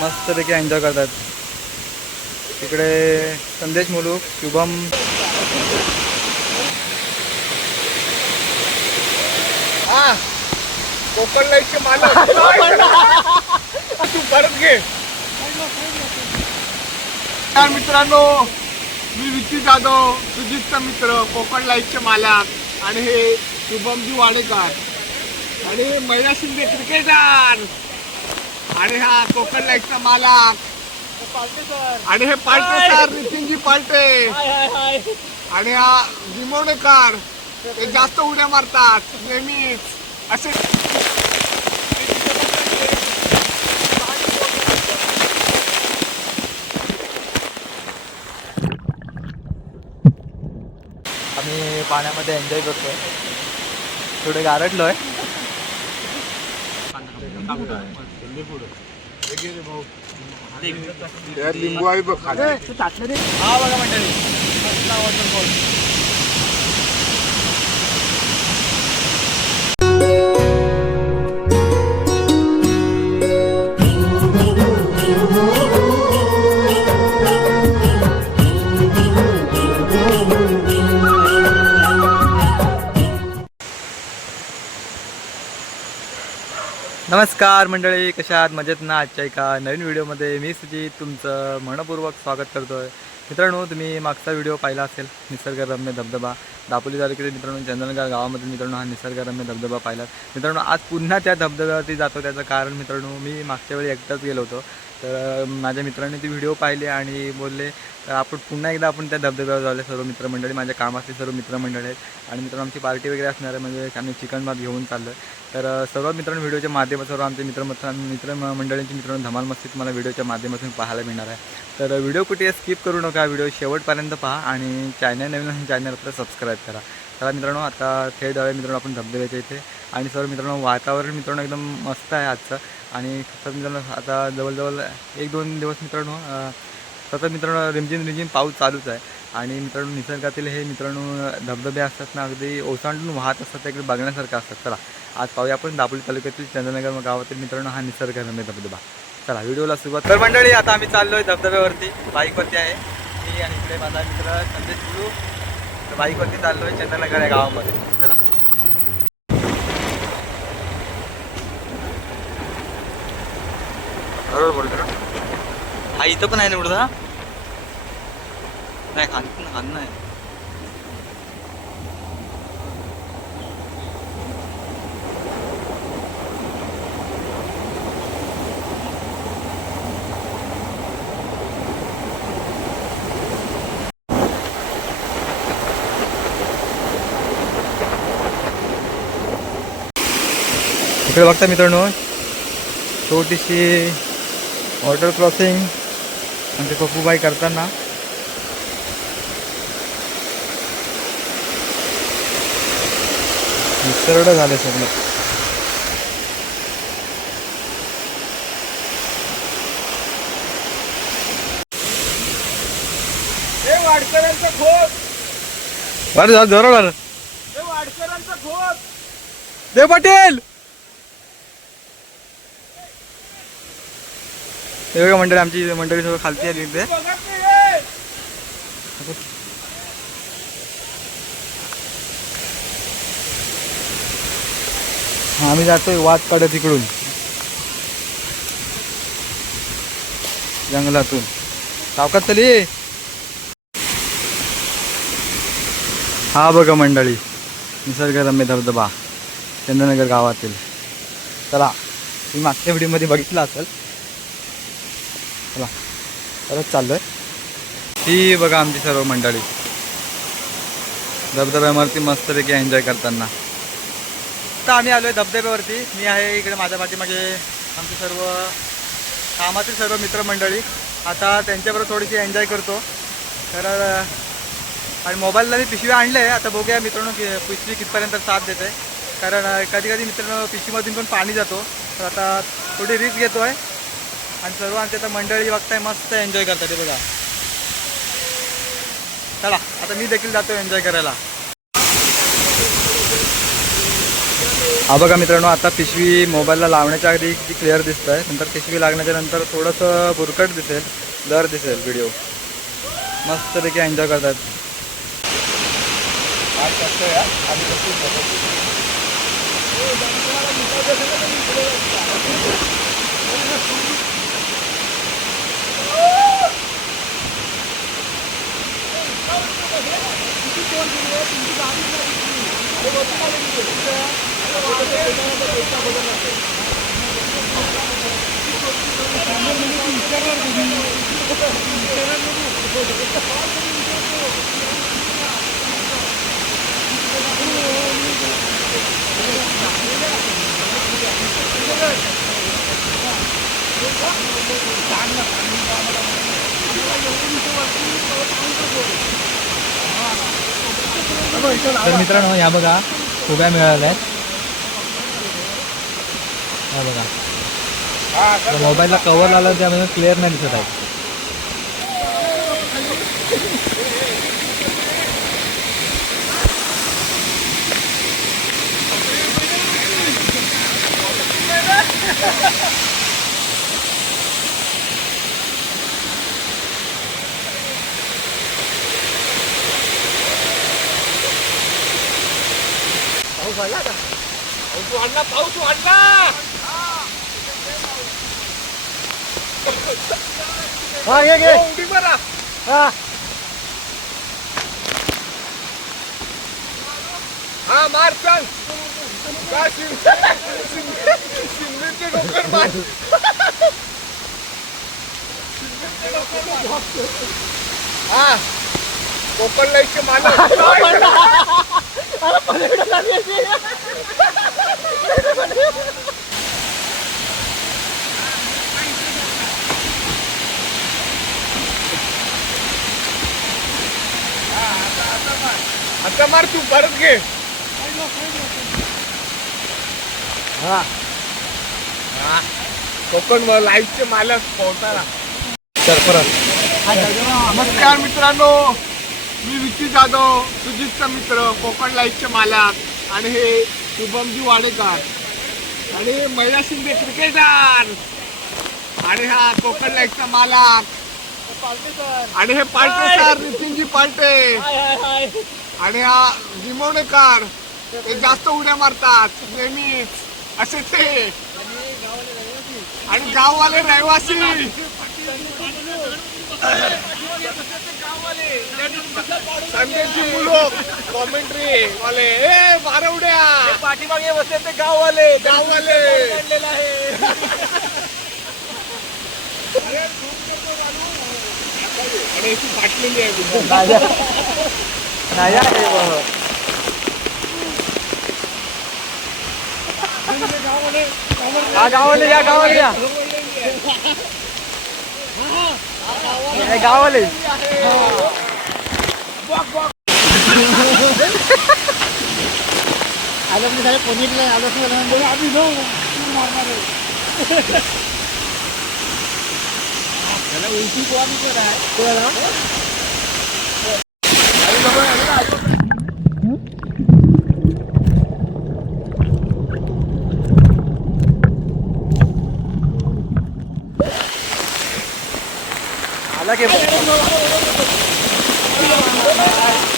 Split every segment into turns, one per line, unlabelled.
मस्तपैकी एन्जॉय करतात. तिकडे संदेश मुलूक शुभम.
हा कोकण लाईटचे मालक. तू परत घे. मित्रांनो मी विकी जाधव सुजितचा मित्र कोकण लाईटचे मालक आणि हे शुभमजी वाडेकर. आणि मैना शिंदे क्रिकेटर. आणि हा कोकण लाईटचा मालक. आणि हे पालटे सर नितीनजी पालटे. आणि हा विमोणेकर ते जास्त उड्या मारतात नेहमीच. असे
आम्ही पाण्यामध्ये एन्जॉय करतोय. थोडे गारटलोय.
लिंबू आहे बघ खाली.
हा बघा मंडळी नमस्कार मंडळी कशा आहात? मजेत ना? आजच्या एका नवीन व्हिडिओमध्ये मी सुजित तुमचं मनपूर्वक स्वागत करतो आहे मित्रांनो तुम्ही मागचा व्हिडिओ पाहिला असेल निसर्गरम्य धबधबा. दापोली तालुक्यातील मित्रांनो चंदनगाव गावामधील मित्रांनो हा निसर्गरम्य धबधबा पाहिला. मित्रांनो आज पुन्हा त्या धबधब्यावरती जातो. त्याचं कारण मित्रांनो मी मागच्या वेळी एकटाच गेलो होतो. तर माझ्या मित्रांनी ती व्हिडिओ पाहिले आणि बोलले तर आपण पुन्हा एकदा आपण त्या धबधब्यावर जाऊया सर्व मित्रमंडळी. माझ्या कामातले सर्व मित्रमंडळी आहेत आणि मित्रांनो आमची पार्टी वगैरे असणार आहे. म्हणजे आम्ही चिकन भात घेऊन चाललो तर सर्व मित्रांनो व्हिडिओच्या माध्यमातून सर्व आमचे मित्र मित्रमंडळींची मित्रांनो धमाल मस्ती तुम्हाला व्हिडिओच्या माध्यमातून पाहायला मिळणार आहे. तर व्हिडिओ कुठे स्किप करू नका. व्हिडिओ शेवटपर्यंत पहा आणि चॅनल नवीन असेल चॅनल आपलं सबस्क्राईब करा. चला मित्रांनो आता थेट जाऊया मित्रांनो आपण धबधब्याच्या इथे. आणि सर्व मित्रांनो वातावरण मित्रांनो एकदम मस्त आहे आजचं. आणि सतत मित्रांनो आता जवळजवळ एक दोन दिवस मित्रांनो सतत मित्रांनो रिमझिम रिमझिम पाऊस चालूच आहे. आणि मित्रांनो निसर्गातील हे मित्रांनो धबधबे असतात ना अगदी ओसांडून वाहत असतात त्याकडे इकडे बघण्यासारखं असतात. चला आज पाहूया आपण दापोली तालुक्यातील चंद्रनगर गावातील मित्रांनो हा निसर्गरम्य धबधबा. चला व्हिडिओला सुरुवात. तर मंडळी आता आम्ही चाललोय धबधब्यावरती बाईकवरती आहे. मी आणि इकडे माझा मित्र संदेश गुरु. तर बाईकवरती चाललोय चंद्रनगर या गावामध्ये. चला. बरोबर बोलतो ना हा इथं पण आहे ना एवढा नाही खान खान नाही. इकडे बघता मित्रांनो छोटीशी वॉटर क्रॉसिंग आणि ते पप्पूबाई करताना. सरळ झाले सगळं.
हे वाडकरांचा खोप
बरं झालं बरोबर
हे वाडकरांचा खोप
देव पाटील! हे मंडळी आमची मंडळी सगळं खालती आली इथे.
हा,
आम्ही जातोय वाद काढत इकडून जंगलातून. सावकात चली हा बघा मंडळी निसर्गरम्य धबधबा चंद्रनगर गावातील. चला मी मागच्या व्हिडिओमध्ये बघितलं असेल. चला. परत आहे ही बघा आमची सर्व मंडळी. धबधब्यावरती मस्तपैकी एन्जॉय करताना. आता आम्ही आलो आहे धबधब्यावरती. मी आहे इकडे माझ्या पाठीमागे आमचे सर्व कामातील सर्व मित्रमंडळी. आता त्यांच्याबरोबर थोडीशी एन्जॉय करतो. तर आणि मोबाईलला मी पिशवी आणले आता बघूया मित्रांनो पिशवी कितपर्यंत साथ देते. कारण कधी कधी मित्रांनो पिशवीमधून पण पाणी जातो. तर आता थोडी रिस्क घेतो आहे आणि सर्व आमच्या तर मंडळी बघताय मस्त एन्जॉय करतात ते बघा. चला आता मी देखील जातो एन्जॉय करायला. हा बघा मित्रांनो आता पिशवी मोबाईलला लावण्याच्या आधी ती क्लिअर दिसत आहे नंतर पिशवी लागण्याच्या नंतर थोडंसं बुरकट दिसेल ब्लर दिसेल व्हिडिओ मस्त देखील एन्जॉय करतात
किती
चोर केली आहे तुमची गाडी चांगला चांगला आम्हाला एवढी वर्षी
तर मित्रांनो या बघा उभ्या मिळाल्या आहेत हा बघा मोबाईलला कवर आला त्यामध्ये क्लिअर नाही दिसत आहे.
पाऊस का? पाऊस वाढला पाऊस वाढला.
हा घे घे
उडी मारा.
हा.
हा मार चल. का शिंदेचे डोकर मार. हा. कोकण लाईटचे मालक आता मार तू परत घे.
हा.
हा. कोकण लाईटचे मालक पोहताना
तर परत.
नमस्कार मित्रांनो. मी विकी जाधव सुजितचा मित्र कोकण लाईटचे मालक आणि हे शुभमजी वाडेकर. आणि मैया शिंदे क्रिकेटर. आणि हा कोकण लाईटचा मालक. आणि हे पालटे सर नितीनजी पालटे आणि हा जिमवणेकर ते जास्त उड्या मारतात नेहमीच. असे ते. आणि गाववाले रहिवासी. संजयची मुलं कॉमेंट्री वाले ए बारवड्या
पाठीमागे बसले ते गाववाले
गाववाले आणि याची फाटलेली आहे.
नाही आहे बाबा. हा गावाले Alam niyo sa'yo, punit lang. Alam
niyo lang. Wala kami, no?
Kala, uisi
ko kami ko na.
Kala lang?
Ano ba ba? Ano ba?
అలాగే की मस्तपैकी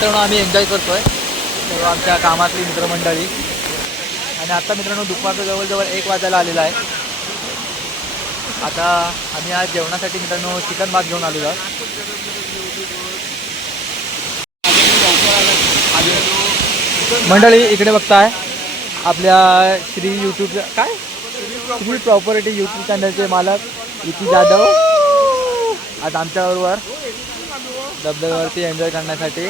मित्रांनो आम्ही एन्जॉय करतोय. आहे आमच्या कामातली मित्रमंडळी. आणि आता मित्रांनो दुपारचं जवळजवळ एक वाजायला आलेला आहे. आता आम्ही आज जेवणासाठी मित्रांनो चिकन भात घेऊन आलेलो आहोत. मंडळी इकडे बघताय आपल्या श्री यूट्यूब काय? श्री प्रॉपर्टी यूट्यूब चॅनलचे मालक विकी जाधव. आज आमच्याबरोबर धबधब्यावरती एन्जॉय करण्यासाठी.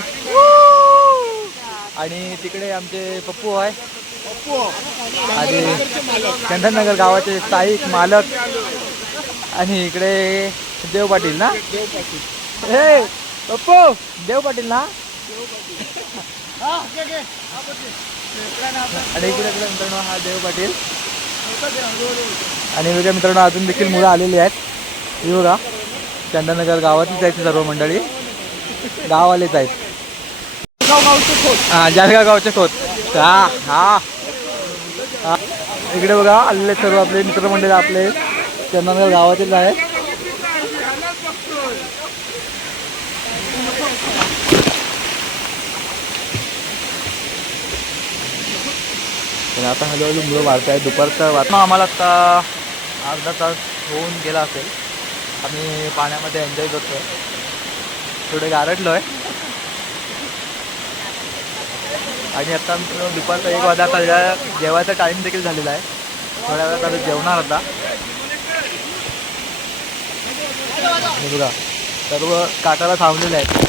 आणि तिकडे आमचे पप्पू आहे. आणि चंदननगर गावाचे स्थायिक मालक. आणि इकडे देव पाटील ना? हे पप्पू देव पाटील ना? आणि इकडे इकडे मित्रांनो हा देव पाटील. आणि वेगळ्या मित्रांनो अजून देखील मुलं आलेली आहेत. ही बघा चंदननगर गावातलीच आहे सर्व मंडळी. गाववालेच आहेत. हा जालगाव गावचे खोत. हा हा. हा. इकडे बघा आलेले सर्व आपले मित्रमंडळी आपले. चंदननगर गावातील आहेत. आता हळूहळू मुलं वाढत आहे दुपारचं वातावरण आम्हाला आता अर्धा तास होऊन गेला असेल. आम्ही पाण्यामध्ये एन्जॉय करतो थोडे गारटलो आहे. आणि आता दुपारचा एक वाजा आता जेवायचा टाईम देखील झालेला आहे. थोड्या वेळात आता जेवणार आता. बघा सर्व काकाला थांबलेले आहेत.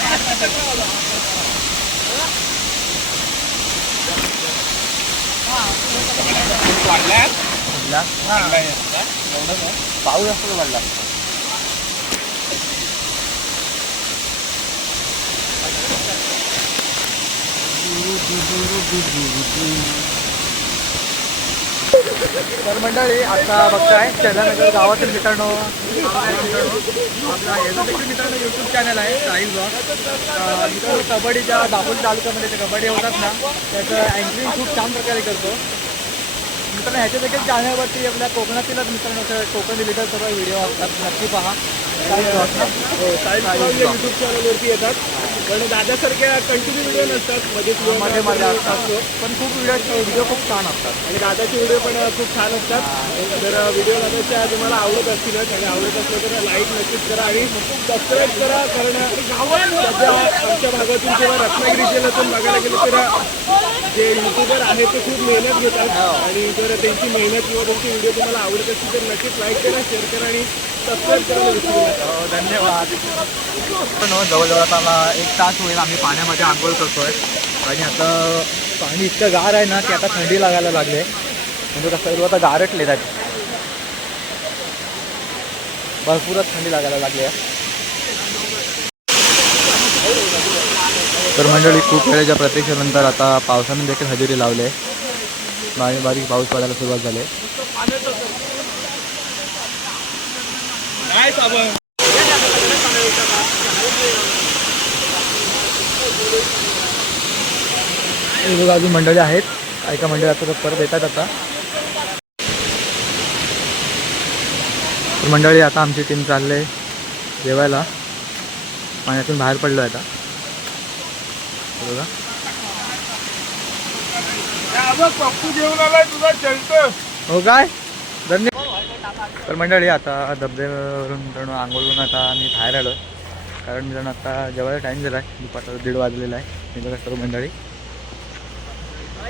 टाक खाली त्याला टाक वाढला? पाऊस असतो वाढला तर मंडळी आता बघताय चंद्रनगर गावातील मित्रांनो. आपला याचं देखील मित्रांनो यूट्यूब चॅनल आहे साहिल ब्लॉग मित्रांनो कबड्डीच्या दापोली तालुक्यामध्ये ते कबड्डी होतात ना त्याचं अँकरिंग खूप छान प्रकारे करतो. मित्रांनो ह्याच्या देखील चॅनलवरती आपल्या कोकणातीलच मित्रांनो कोकण रिलेटेड सर्व व्हिडिओ असतात. नक्की पहा.
युट्यूब चॅनलवरती येतात पण दादासारख्या कंटिन्यू व्हिडिओ नसतात मध्ये
मध्ये मध्ये असतात पण खूप व्हिडिओ व्हिडिओ खूप छान असतात
आणि दादाचे व्हिडिओ पण खूप छान असतात तर व्हिडिओ दादाच्या तुम्हाला आवडत असतीलच आणि आवडत असलं तर लाईक नक्कीच करा आणि सबस्क्राईब करा कारण सध्या आमच्या भागातून किंवा रत्नागिरी जिल्ह्यातून बघायला गेलं तर जे युट्यूबर आहेत ते खूप मेहनत घेतात आणि जर त्यांची मेहनत किंवा त्यांची व्हिडिओ तुम्हाला आवडत असतील तर नक्कीच लाईक करा शेअर करा आणि
धन्यवाद पण जवळजवळ आता एक तास होईल आम्ही पाण्यामध्ये आंघोळ करतोय आणि आता पाणी इतकं गार आहे ना की आता थंडी लागायला लागले म्हणजे कसं आता गारटले आहेत भरपूरच थंडी लागायला लागली आहे तर मंडळी खूप वेळेच्या प्रतीक्षेनंतर आता पावसाने देखील हजेरी लावले बारीक बारीक पाऊस पडायला सुरुवात झाली
काय साबण?
हे बघा अजून मंडळी आहेत. काही का मंडळी आता परत येतात आता. मंडळी आता आमची टीम चालले जेवायला. पाण्यातून बाहेर पडलो आहे आता बघा. हो काय? धन्यवाद तर मंडळी आता धबधब्यावरून मित्रांनो आंघोळून आता आम्ही बाहेर आलो कारण मित्रांनो आता जेवायला टाईम झाला आहे दुपारचा दीड वाजलेला आहे. मी बघा सर्व मंडळी.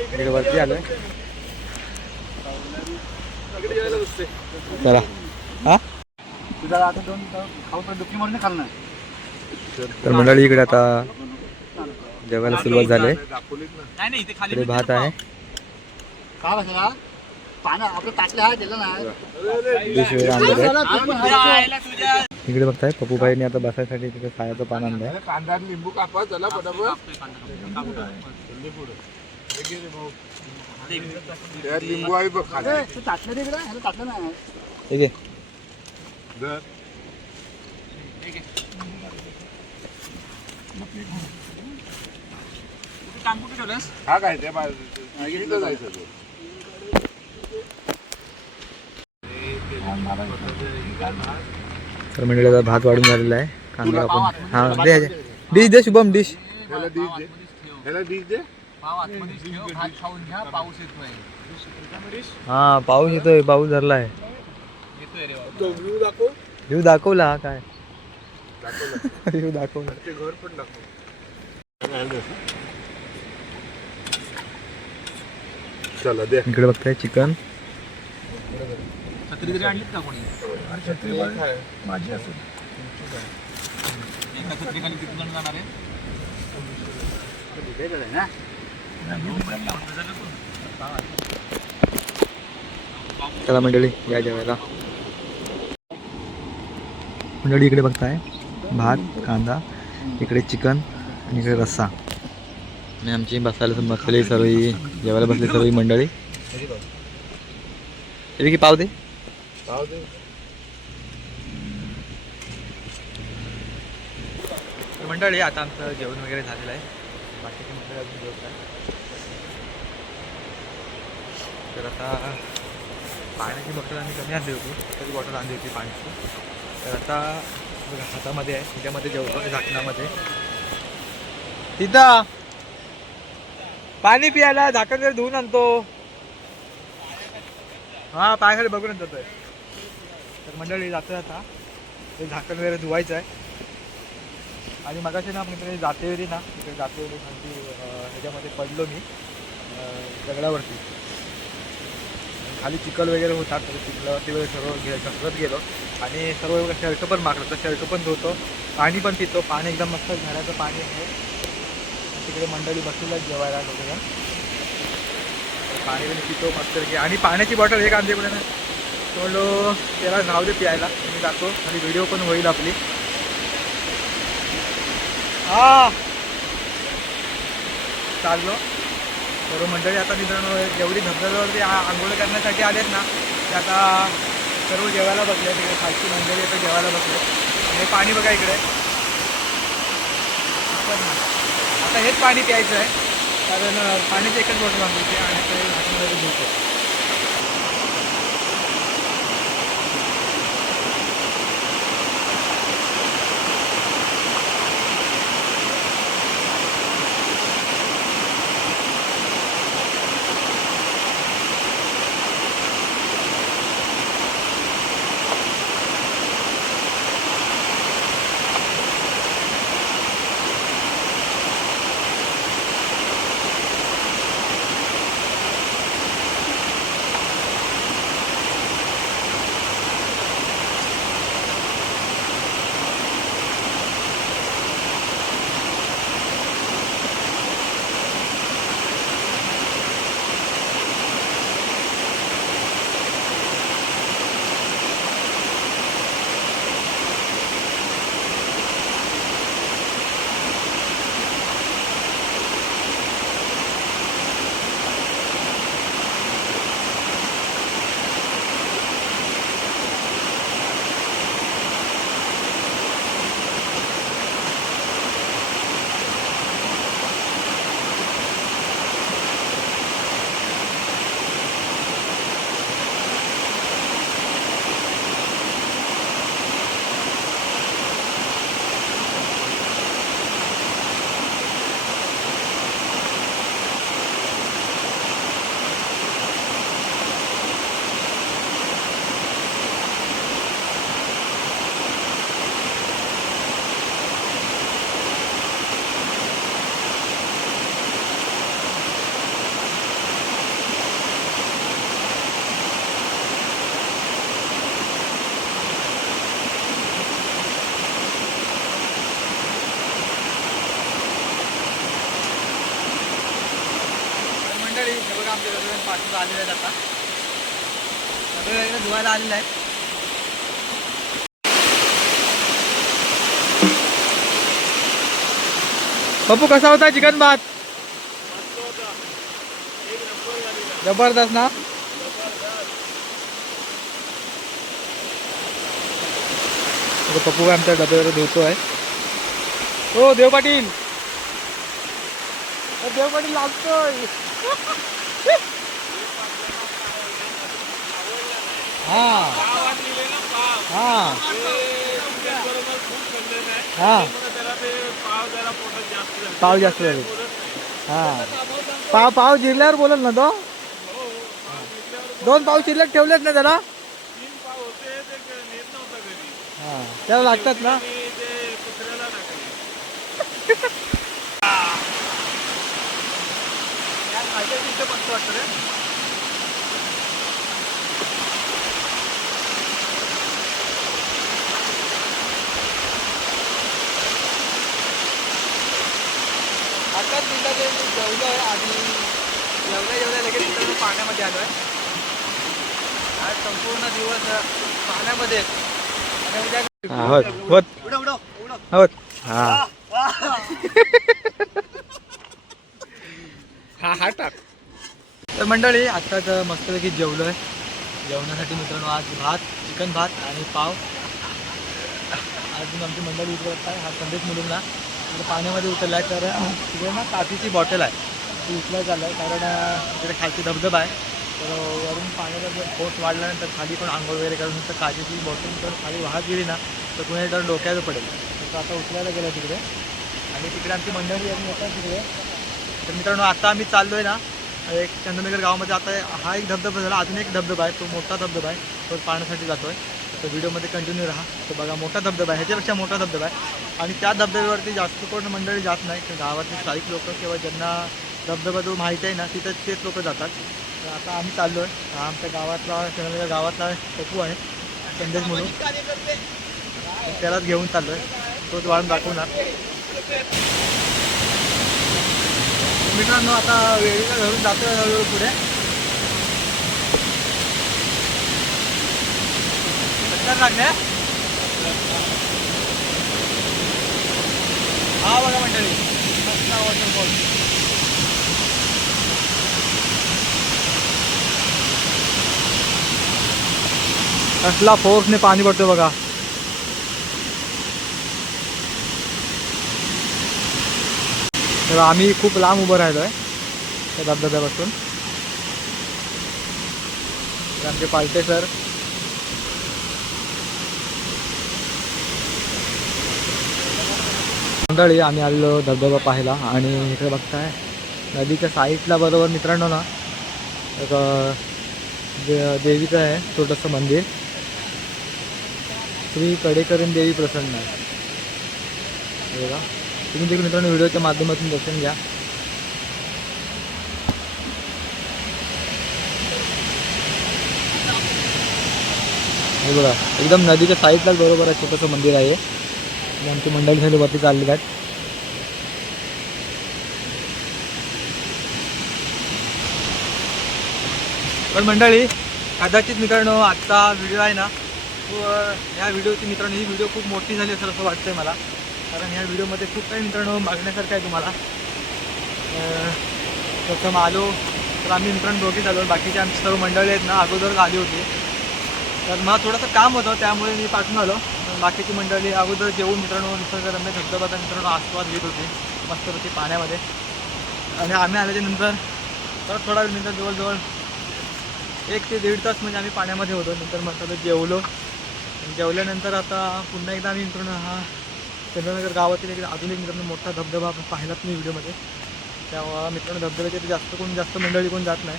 इकडे वरती आलो चला. हा?
तुझा आता दोन खाऊ दुखी म्हणून खाल्लं
तर मंडळी इकडे आता जेवायला सुरुवात झाली
खाली
इकडे भात आहे.
का बसला
पानं आपलं आहे दिलं
आणलेलं आहे इकडे बघताय पप्पूबाईने आता बसायसाठी तिथे सायाचं पान आणलंय
कांदा आणि लिंबू कापा चला पटापट त्यात लिंबू आहे बघ खाली.
ए, तू ताटलं दे इकडं. ह्याला नाही.
हा काय ते इथं जायचं तू.
तर म्हणजे आता भात वाढून झालेला आहे. कांदा आपण हा the dish the Shubham dish. हा पाऊस येतोय पाऊस धरलाय.
तो व्ह्यू दाखव
व्ह्यू दाखवला हा काय? व्ह्यू दाखवला.
घर पण दाखव चला दे
इकडे बघताय चिकन.
माझी असेल.
चला मंडळी या जेवायला. मंडळी इकडे बघताय. भात कांदा इकडे चिकन आणि इकडे रस्सा. आणि आमची बसायला बसलेली सर्व जेवायला बसली सर्व मंडळी. की पाव दे.
पाव दे
मंडळी आता आमचं जेवण वगैरे झालेलं आहे. बाकीचे मंडळी अजून जेवत आहे तर आता पाण्याची बॉटल आम्ही कमी आणली होती. त्याची बॉटल आणली होती पाण्याची. तर आता बघा हातामध्ये आहे. त्याच्यामध्ये जेवतो झाकणामध्ये. तिथं! पाणी पियाला झाकण जर धुवून आणतो. हां पायाखाली जातो आहे तर मंडळी जातो आता. ते झाकण वगैरे धुवायचं आहे. आणि मगाशी ना मित्र जातेवरी ना तिकडे जातेवरी म्हणजे ह्याच्यामध्ये पडलो मी दगडावरती. खाली चिखल वगैरे होतात तर चिखलावरती वगैरे सर्व घे घसरत गेलो. आणि सर्व शर्ट पण मागलं तर शर्ट पण धुतो. पाणी पण पितो. पाणी एकदम मस्त झाडाचं पाणी आहे. तिकडे मंडळी बसलेलं आहेत जेवायला सगळं पाणी पण पितो मस्त आणि पाण्याची बॉटल एक आमच्याकडे ना? म्हणलो त्याला राहू दे प्यायला. मी जातो. आणि व्हिडिओ पण होईल आपली. हा. चाललो. सर्व मंडळी आता मित्रांनो जेवढी धबधब्यावरती आंघोळ करण्यासाठी आलेत ना ते आता सर्व जेवायला बसले. तिकडे खालची मंडळी आता जेवायला बसले. आणि पाणी बघा इकडे. पण ना. आता हेच पाणी प्यायचं आहे. कारण अं, पाण्याची एकच बॉटल आणली आणि ते घातमध्ये घेतो मंडळी हे बघा पाठवून आलेले आहेत आता. कपडे वगैरे धुवायला आलेले आहेत. पप्पू कसा होता चिकन भात? जबरदस्त ना? पप्पू काय आमच्या डब्यावर वगैरे धुतो आहे हो देव पाटील देव पाटील लागतोय. हा हा हा पाव जास्त झाले. हा पाव पाव जिरल्यावर बोलल ना तो दोन पाव शिल्लक ठेवलेत ना जरा. हा त्याला लागतात ना. आताच दिलं ते जेवलो आहे आणि जेवल्या जेवल्या लगेच मित्रांनो पाण्यामध्ये आलो आहे. आज संपूर्ण दिवस पाण्यामध्ये आणि उद्या होत. होत. होत हा.
हा हा टाक.
तर मंडळी आत्ताच मस्तपैकी जेवलो आहे जेवणासाठी मित्रांनो आज भात चिकन भात आणि पाव. अजून आमची मंडळी उतरत आहे. हा संदेश मुलींना. इकडे पाण्यामध्ये उतरला आहे तर तिकडे ना काचीची बॉटल आहे. ती उचलाय चाललं आहे कारण तिकडे खालची धबधबा आहे. तर वरून पाण्याचा जर पोट वाढल्यानंतर खाली पण आंघोळ वगैरे करून तर काचेची बॉटल जर खाली वाहत गेली ना तर कुणी तर डोक्याचं पडेल. तर आता उचलायला गेलं तिकडे. आणि तिकडे आमची मंडळी आहे तिकडे. तर मित्रांनो आता आम्ही चाललो आहे ना एक चंद्रनगर गावामध्ये. आता हा एक धबधबा झाला अजून एक धबधबा आहे तो मोठा धबधबा आहे तो पाहण्यासाठी जातो आहे तर व्हिडिओमध्ये कंटिन्यू राहा. तो बघा मोठा धबधबा आहे ह्याच्यापेक्षा मोठा धबधबा आहे. आणि त्या धबधब्यावरती जास्त कोण मंडळी जात नाही तर गावातले स्थायिक लोक किंवा ज्यांना धबधबा जो माहिती आहे ना तिथं तेच लोक जातात. तर आता आम्ही चाललो आहे आमच्या गावातला चंद्रनगर गावातला पप्पू आहे संदेश म्हणून. त्यालाच घेऊन चाललो आहे तोच वाळून दाखवणार. मित्रांनो आता वेळीला धरून जातो हळूहळू पुढे. लागले? हा बघा मंडळी मस्त वॉटरफॉल तर आम्ही खूप लांब उभं राहिलो आहे त्या धबधब्यापासून. तर आमचे पालटे सर. मंडळी आम्ही आलेलो धबधबा पाहायला आणि इकडे बघताय नदीच्या साईडला बरोबर मित्रांनो ना एक दे देवीचं आहे छोटंसं मंदिर. श्री कडेकरीन देवी प्रसन्न आहे. बघा. तुम्ही देखील मित्रांनो व्हिडिओच्या माध्यमातून दर्शन घ्या. हे बघा एकदम नदीच्या साईडलाच बरोबर आहे छोटंसं मंदिर आहे आमची मंडळी झाली वरती चालली आहेत. पण मंडळी कदाचित मित्रांनो आजचा व्हिडिओ आहे ना तो ह्या व्हिडिओची मित्रांनो ही व्हिडिओ खूप मोठी झाली असेल असं वाटतंय मला. कारण ह्या व्हिडिओमध्ये खूप काही मित्रांनो मागण्यासारखं आहे तुम्हाला. प्रथम मग आलो तर आम्ही मित्रांनो दोघी झालो बाकीचे आमची सर्व मंडळी आहेत ना अगोदर आली होती. तर मला थोडंसं काम होतं त्यामुळे मी पाठवून आलो. बाकीची मंडळी अगोदर जेवून मित्रांनो निसर्गरम्य धबधबाचा मित्रांनो आस्वाद घेत होते मस्तपैकी पाण्यामध्ये आणि आम्ही आल्याच्यानंतर परत थोडा वेळ नंतर जवळजवळ एक ते दीड तास म्हणजे आम्ही पाण्यामध्ये होतो. नंतर मस्त जेवलो. आणि जेवल्यानंतर आता पुन्हा एकदा आम्ही मित्रांनो हा चंद्रनगर गावातील एक अजून एक मित्रांनो मोठा धबधबा आपण पाहिलाच नाही व्हिडिओमध्ये. त्यामुळं मित्रांनो धबधब्याच्या जास्त कोण जास्त मंडळी कोण जात नाही.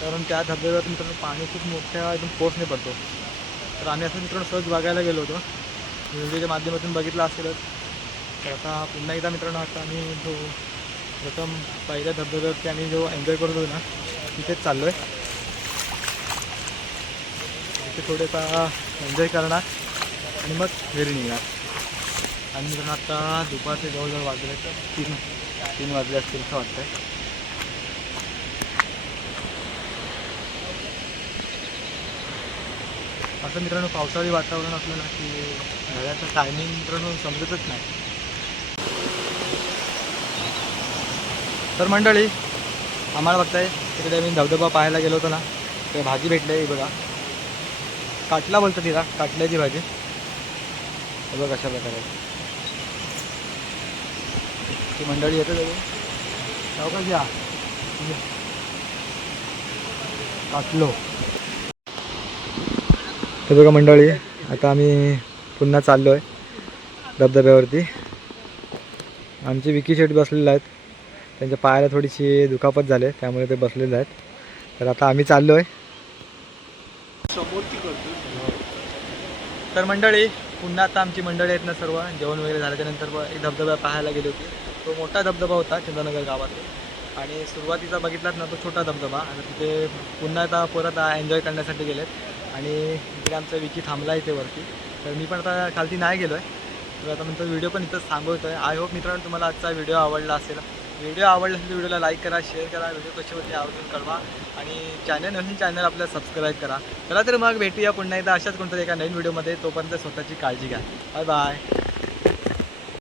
कारण त्या धबधब्यात मित्रांनो पाणी खूप मोठ्या एकदम फोर्सने पडतो. तर आम्ही असं मित्रांनो सहज बघायला गेलो होतो. व्हिडिओच्या माध्यमातून बघितलं असेलच. तर आता पुन्हा एकदा मित्रांनो आता आम्ही जो प्रथम पहिल्या धबधब्यावरती आम्ही जो एन्जॉय करत होतो ना तिथेच चाललो आहे तिथे थोडेसा एन्जॉय करणार आणि मग घरी निघणार. आणि मित्रांनो आता दुपारचे जवळजवळ वाजले तर तीन तीन वाजले असतील असं वाटतंय. असं मित्रांनो पावसाळी वातावरण असलं ना की घराचं टायमिंग मित्रांनो समजतच नाही. तर मंडळी आम्हाला बघताय तिकडे मी धबधबा पाहायला गेलो होतो ना ते भाजी भेटली आहे बघा. काटला बोलतो तिला काटल्याची भाजी. बघा कशा अशा प्रकारे. ती मंडळी येते तरी चौकच या. काटलो. तर बघा मंडळी आता आम्ही पुन्हा चाललो आहे धबधब्यावरती. आमचे विकी शेट बसलेले आहेत. त्यांच्या पायाला थोडीशी दुखापत झाली त्यामुळे ते बसलेले आहेत. तर आता आम्ही चाललो आहे तर मंडळी पुन्हा आता आमची मंडळी आहेत ना सर्व जेवण वगैरे झाल्याच्यानंतर एक धबधबा पाहायला गेली होती. तो मोठा धबधबा होता चंद्रनगर गावात. आणि सुरुवातीचा बघितलात ना तो छोटा धबधबा. आणि तिथे पुन्हा आता परत एन्जॉय करण्यासाठी गेलेत. आणि इकडे आमचा विकी थांबला इथे वरती. तर मी पण आता खालती नाही गेलो आहे तर आता नंतर व्हिडिओ पण इथंच थांबवतो आहे आय होप मित्रांनो तुम्हाला आजचा व्हिडिओ आवडला असेल. व्हिडिओ आवडला असेल तर व्हिडिओला लाईक करा शेअर करा व्हिडिओ कशी होती आवडून कळवा आणि चॅनल नवीन चॅनल आपल्या सबस्क्राईब करा. चला तर मग भेटूया पुन्हा एकदा अशाच कोणत्या एका नवीन व्हिडिओमध्ये. तोपर्यंत स्वतःची काळजी घ्या. Bye bye